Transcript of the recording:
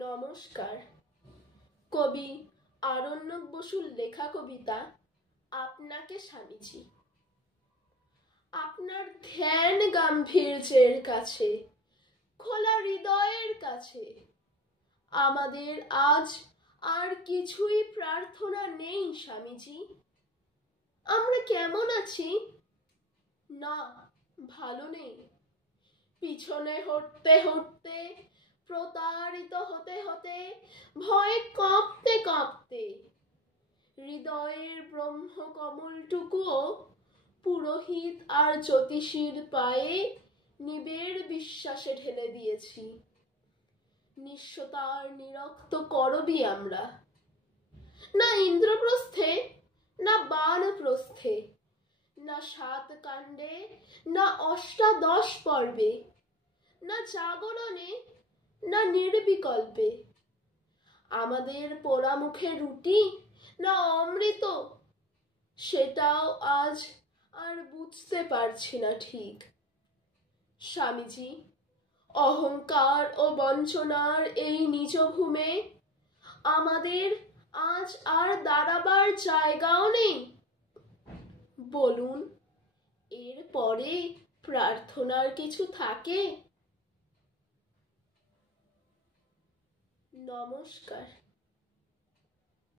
নমস্কার। কবি আরণ্যক বসুর লেখা কবিতা আপনাকে স্বামীজি। আপনার ধ্যান গাম্ভীর্যের কাছে, খোলা হৃদয়ের কাছে আমাদের আজ আর কিছুই প্রার্থনা নেই স্বামীজি। আমরা কেমন আছি? না, ভালো নেই। পিছনে হটতে হটতে, প্রতারিত হতে হতে, ভয়ে কাঁপতে কাঁপতে হৃদয়ের ব্রহ্মকমলটুকুও পুরোহিত আর জ্যোতিষীর পায়ে নিবেড় বিশ্বাসে ঢেলে দিয়েছি। নিঃস্বতার নিরক্ত করবি আমরা, না ইন্দ্রপ্রস্থে, না বানপ্রস্থে, না 7 কাণ্ডে, না অষ্টাদশ পর্বে, না জাগরণে, না নির্বিকল্পে। আমাদের পোড়া মুখে রুটি না অমৃত, সেটাও আজ আর বুঝতে পারছি না ঠিক। স্বামীজি, অহংকার ও বঞ্চনার এই নিজ ভূমে আমাদের আজ আর দাঁড়াবার জায়গাও নেই। বলুন, এর পরে প্রার্থনার কিছু থাকে? নমস্কার।